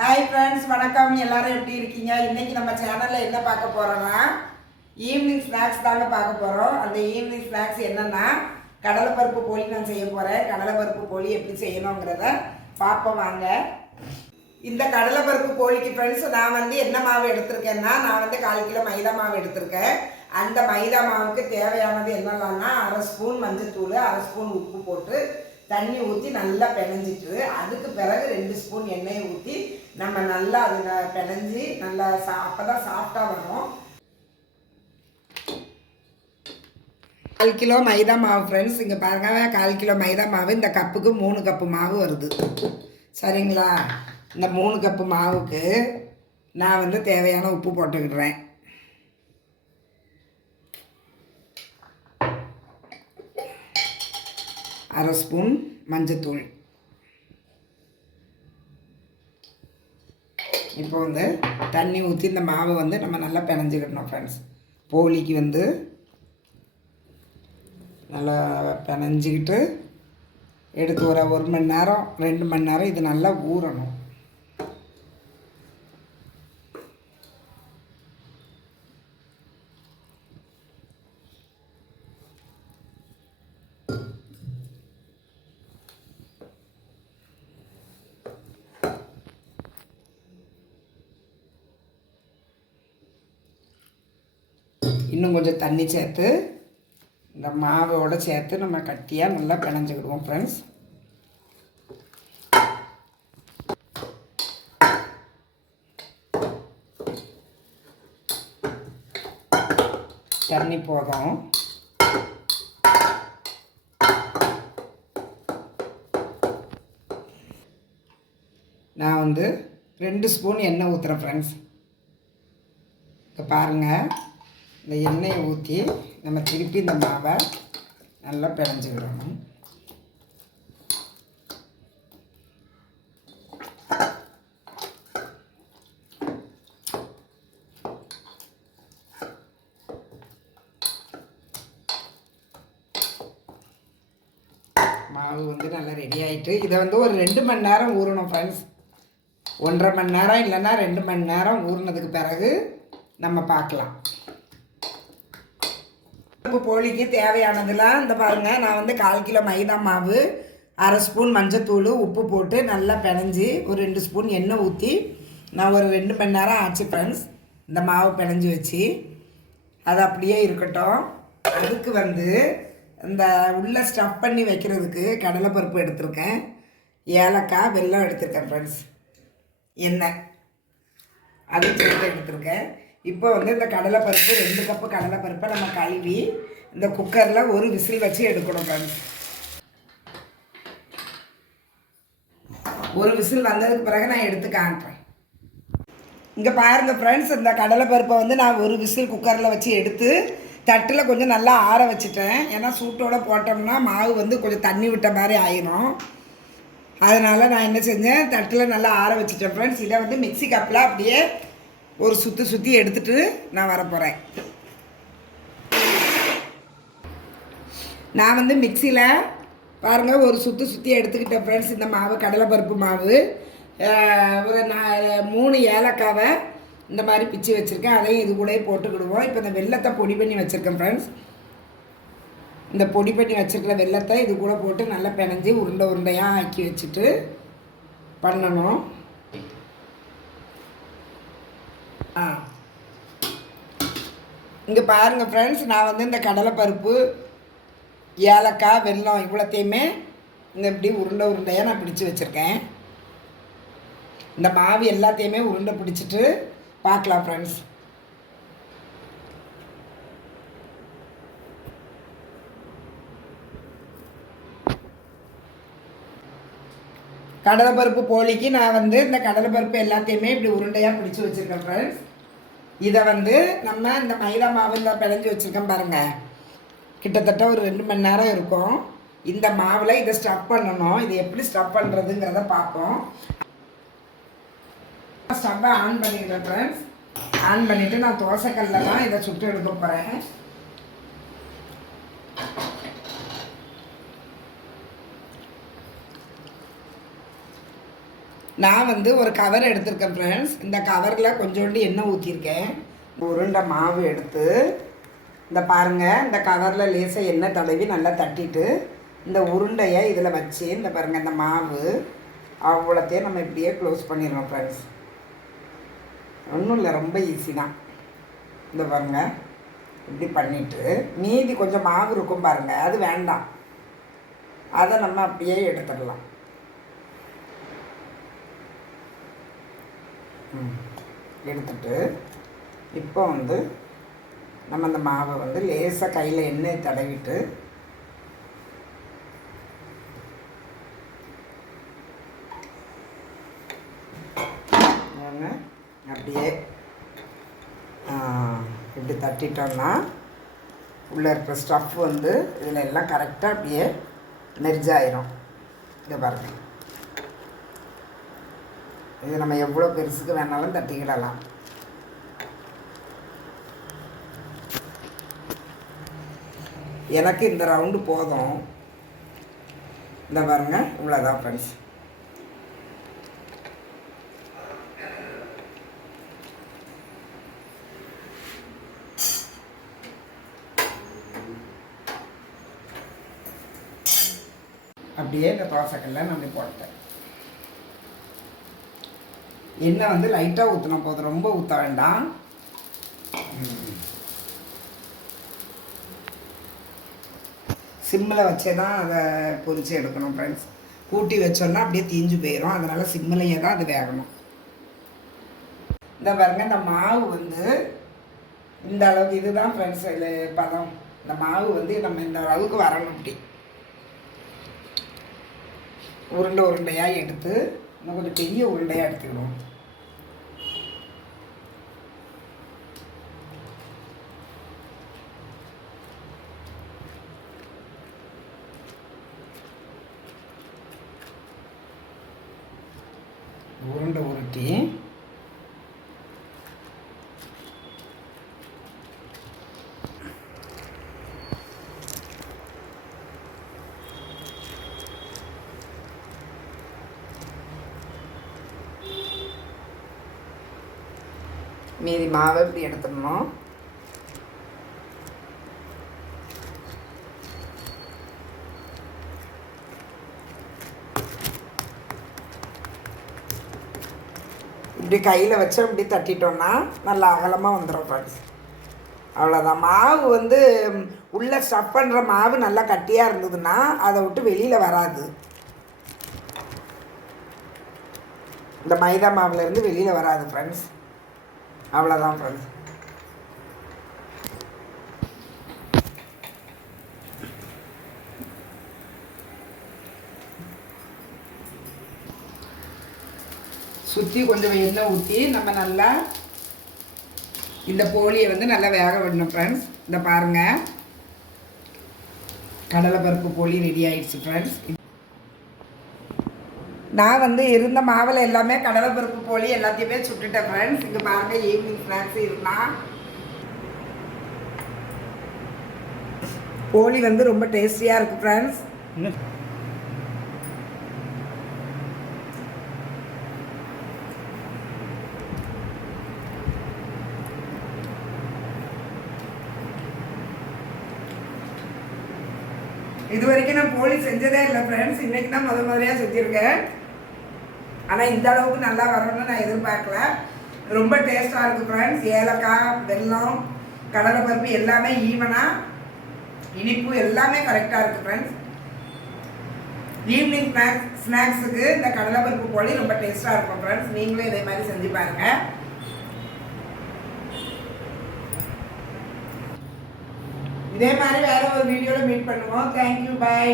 Hi friends வணக்கம். எல்லாரும் எப்படி இருக்கீங்க? இன்னைக்கு நம்ம சேனலில் என்ன பார்க்க போகிறோம்னா ஈவினிங் ஸ்நாக்ஸ் தாங்க பார்க்க போகிறோம் அந்த ஈவினிங் ஸ்நாக்ஸ் என்னென்னா கடலைப்பருப்பு போலி நான் செய்ய போகிறேன் கடலைப்பருப்பு போலி எப்படி செய்யணுங்கிறத பார்ப்போம் வாங்க. இந்த கடலைப்பருப்பு போலிக்கு ஃப்ரெண்ட்ஸ் நான் வந்து என்ன மாவு எடுத்திருக்கேன்னா நான் வந்து கால் கிலோ மைதா மாவு எடுத்திருக்கேன். அந்த மைதா மாவுக்கு தேவையானது என்னெல்லாம்னா அரை ஸ்பூன் மஞ்சத்தூள் அரை ஸ்பூன் உப்பு போட்டு தண்ணி ஊற்றி நல்லா பிணைஞ்சிட்டு அதுக்கு பிறகு ரெண்டு ஸ்பூன் எண்ணெயை ஊற்றி நம்ம நல்லா அதில் பிணைஞ்சி நல்லா சா அப்போ தான் சாஃப்டாக வரும். கால் கிலோ மைதா மாவு ஃப்ரெண்ட்ஸ் இங்கே பாருங்கள் கால் கிலோ மைதா மாவு இந்த கப்புக்கு மூணு கப்பு மாவு வருது. சரிங்களா? இந்த மூணு கப்பு மாவுக்கு நான் வந்து தேவையான உப்பு போட்டுக்கிடுறேன். அரை ஸ்பூன் மஞ்சத்தூள். இப்போ வந்து தண்ணி ஊற்றி இந்த மாவை வந்து நம்ம நல்லா பிணைஞ்சிக்கிடணும் ஃப்ரெண்ட்ஸ் போலிக்கு வந்து நல்லா பிணைஞ்சிக்கிட்டு எடுத்து ஒரு ஒரு மணி நேரம் ரெண்டு மணி நேரம் இது நல்லா ஊறணும். இன்னும் கொஞ்சம் தண்ணி சேர்த்து இந்த மாவோட சேர்த்து நம்ம கட்டியாக நல்லா பிணைஞ்சிக்கிடுவோம் ஃப்ரெண்ட்ஸ் தண்ணி போதும். நான் வந்து ரெண்டு ஸ்பூன் எண்ணெய் ஊற்றுறேன் ஃப்ரெண்ட்ஸ் இப்போ பாருங்கள் இந்த எண்ணெயை ஊற்றி நம்ம திருப்பி இந்த மாவை நல்லா பிணைஞ்சிக்கிடணும். மாவு வந்து நல்லா ரெடி ஆகிட்டு இதை வந்து ஒரு ரெண்டு மணி நேரம் ஊறணும் ஃப்ரெண்ட்ஸ் ஒன்றரை மணி நேரம் இல்லைன்னா ரெண்டு மணி நேரம் ஊறினதுக்கு பிறகு நம்ம பார்க்கலாம். போலிக்கு தேவையானதெல்லாம் இந்த பாருங்கள் நான் வந்து கால் கிலோ மைதா மாவு அரை ஸ்பூன் மஞ்சத்தூள் உப்பு போட்டு நல்லா பிணைஞ்சி ஒரு ரெண்டு ஸ்பூன் எண்ணெய் ஊற்றி நான் ஒரு ரெண்டு மணி நேரம் ஆச்சு ஃப்ரெண்ட்ஸ் இந்த மாவு பிணைஞ்சி வச்சு அது அப்படியே இருக்கட்டும். அதுக்கு வந்து இந்த உள்ளே ஸ்டஃப் பண்ணி வைக்கிறதுக்கு கடலைப்பருப்பு எடுத்திருக்கேன். ஏலக்காய் வெல்லம் எடுத்திருக்கேன் ஃப்ரெண்ட்ஸ் எண்ணெய். அது சேர்த்து எடுத்திருக்கேன். இப்போ வந்து இந்த கடலைப்பருப்பு ரெண்டு கப்பு கடலைப்பருப்பை நம்ம கழுவி இந்த குக்கரில் ஒரு விசில் வச்சு எடுக்கணும் ஃப்ரெண்ட்ஸ் ஒரு விசில் வந்ததுக்கு பிறகு நான் எடுத்து காட்டுறேன். இங்கே பாருங்க ஃப்ரெண்ட்ஸ் இந்த கடலைப்பருப்பை வந்து நான் ஒரு விசில் குக்கரில் வச்சு எடுத்து தட்டில் கொஞ்சம் நல்லா ஆற வச்சுட்டேன். ஏன்னா சூட்டோட போட்டோம்னா மாவு வந்து கொஞ்சம் தண்ணி விட்ட மாதிரி ஆயிரும். அதனால் நான் என்ன செஞ்சேன் தட்டில் நல்லா ஆற வச்சுட்டேன் ஃப்ரெண்ட்ஸ் இதை வந்து மிக்ஸி கப்பில் அப்படியே ஒரு சுற்றி சுற்றி எடுத்துகிட்டு நான் வரப்போகிறேன் நான் வந்து மிக்சியில் பாருங்கள் ஒரு சுற்றி சுற்றி எடுத்துக்கிட்டேன் ஃப்ரெண்ட்ஸ் இந்த மாவு கடலைப்பருப்பு மாவு. ஒரு நான் மூணு ஏலக்காவை இந்த மாதிரி பிச்சு வச்சுருக்கேன். அதையும் இது கூட போட்டுக்கிடுவோம். இப்போ இந்த வெள்ளத்தை பொடி பண்ணி வச்சுருக்கேன் ஃப்ரெண்ட்ஸ் இந்த பொடி பண்ணி வச்சுருக்கிற வெள்ளத்தை இது கூட போட்டு நல்லா பிணைஞ்சி உருண்டை உருண்டையாக ஆக்கி வச்சுட்டு பண்ணணும். ஆ. இங்கே பாருங்கள் ஃப்ரெண்ட்ஸ் நான் வந்து இந்த கடலைப்பருப்பு ஏலக்காய் வெல்லம் இவ்வளோத்தையுமே இந்த இப்படி உருண்டை உருண்டையாக நான் பிடிச்சி வச்சுருக்கேன். இந்த மாவு எல்லாத்தையுமே உருண்டை பிடிச்சிட்டு பார்க்கலாம் ஃப்ரெண்ட்ஸ் கடலைப்பருப்பு போலிக்கு நான் வந்து இந்த கடலைப்பருப்பு எல்லாத்தையுமே இப்படி உருண்டையாக பிடிச்சி வச்சுருக்கேன் ஃப்ரெண்ட்ஸ் இதை வந்து நம்ம இந்த மைதா மாவு இந்த பிழைஞ்சி வச்சுருக்கோம் பாருங்கள் கிட்டத்தட்ட ஒரு ரெண்டு மணி நேரம் இருக்கும். இந்த மாவில் இதை ஸ்டஃப் பண்ணணும். இது எப்படி ஸ்டஃப் பண்ணுறதுங்கிறத பார்ப்போம். ஸ்டவ்வை ஆன் பண்ணிக்கிறேன் ஃப்ரெண்ட்ஸ் ஆன் பண்ணிவிட்டு நான் தோசைக்கல்ல தான் இதை சுட்டு எடுக்க போகிறேன் நான் வந்து ஒரு கவர் எடுத்திருக்கேன் ஃப்ரெண்ட்ஸ் இந்த கவரில் கொஞ்சோண்டு எண்ணெய் ஊற்றிருக்கேன் உருண்டை மாவு எடுத்து இந்த பாருங்கள் இந்த கவரில் லேசாக எண்ணெய் தடவி நல்லா தட்டிட்டு இந்த உருண்டையை இதில் வச்சு இந்த பாருங்கள் இந்த மாவு அவ்வளோத்தையும் நம்ம இப்படியே க்ளோஸ் பண்ணிடுறோம் ஃப்ரெண்ட்ஸ் ஒன்றும் இல்லை ரொம்ப ஈஸி தான். இந்த பாருங்கள் இப்படி பண்ணிவிட்டு மீதி கொஞ்சம் மாவு இருக்கும் பாருங்கள் அது வேண்டாம். அதை நம்ம அப்படியே எடுத்துடலாம். எடுத்துட்டு இப்போ வந்து நம்ம அந்த மாவை வந்து லேசாக கையில் எண்ணெய் தடவிட்டு அப்படியே இப்படி தட்டிட்டோம்னா உள்ளே இருக்கிற ஸ்டஃப் வந்து இதில் எல்லாம் கரெக்டாக அப்படியே மெர்ஜ் ஆயிரும். இதை பாருங்க. இது நம்ம எவ்வளோ பெருசுக்கு வேணாலும் தட்டிக்கிடலாம். எனக்கு இந்த ரவுண்டு போதும். இந்த பாருங்க இவ்வளோதான் ஃப்ரெண்ட்ஸ் அப்படியே இந்த தோசைக்கெல்லாம் நம்ம போட்டேன் எண்ணெய் வந்து லைட்டாக ஊற்றினா போதும். ரொம்ப ஊற்ற வேண்டாம். சிம்மில் வச்சே தான் அதை பொறிச்சு எடுக்கணும் ஃப்ரெண்ட்ஸ் கூட்டி வச்சோன்னா அப்படியே தீஞ்சு போயிடும் அதனால் சிம்மிலையே தான் அது வேகணும். இந்த பாருங்க இந்த மாவு வந்து இந்த அளவுக்கு இதுதான் ஃப்ரெண்ட்ஸ் இல்லை பதம். இந்த மாவு வந்து நம்ம இந்த அளவுக்கு வரணும் இப்படி. உருண்டை உருண்டையாக எடுத்து இன்னும் கொஞ்சம் பெரிய உருண்டையாக எடுத்துக்கணும் உருண்டை உருட்டி. மீதி மாவை இப்படி எடுத்துடணும். இப்படி கையில் வச்சு இப்படி தட்டிட்டோன்னா நல்லா அகலமாக வந்துடும் ஃப்ரெண்ட்ஸ் அவ்வளோதான் மாவு வந்து உள்ளே ஸ்டஃப் பண்ணுற மாவு நல்லா கட்டியாக இருந்ததுன்னா அதை விட்டு வெளியில் வராது. இந்த மைதா மாவுலேருந்து வெளியில் வராது ஃப்ரெண்ட்ஸ் அவ்வளோதான் ஃப்ரெண்ட்ஸ் சுற்றி கொஞ்சம் எண்ணெய் ஊற்றி நம்ம நல்லா இந்த போலியை வந்து நல்லா வேக விடணும் ஃப்ரெண்ட்ஸ் இந்த பாருங்கள் கடலைப்பருப்பு போலி ரெடி ஆயிடுச்சு ஃப்ரெண்ட்ஸ் நான் வந்து இருந்த மாவில் எல்லாமே கடலைப்பருப்பு போலி எல்லாத்தையுமே சுட்டுட்டேன் ஃப்ரெண்ட்ஸ் இங்கே பாருங்கள் ஈவினிங் ஸ்நாக்ஸ் இருந்தால் போலி வந்து ரொம்ப டேஸ்டியாக இருக்குது ஃப்ரெண்ட்ஸ் இது வரைக்கும் நான் போலி செஞ்சதே இல்லை ஃப்ரெண்ட்ஸ் இன்னைக்கு தான் முத முதலையாக செஞ்சுருக்கேன். ஆனால் இந்த அளவுக்கு நல்லா வரணும்னு நான் எதிர்பார்க்கல. ரொம்ப டேஸ்ட்டாக இருக்குது ஃப்ரெண்ட்ஸ் ஏலக்காய் வெல்லம் கடலைப்பருப்பு எல்லாமே ஈவனாக இனிப்பு எல்லாமே கரெக்டாக இருக்குது ஃப்ரெண்ட்ஸ் ஈவினிங் ஸ்நாக்ஸ் ஸ்நாக்ஸுக்கு இந்த கடலைப்பருப்பு போலி ரொம்ப டேஸ்ட்டாக இருக்கும் ஃப்ரெண்ட்ஸ் நீங்களும் இதே மாதிரி செஞ்சு பாருங்கள் இதே மாதிரி வேற ஒரு வீடியோவில் மீட் பண்ணுவோம். Thank you bye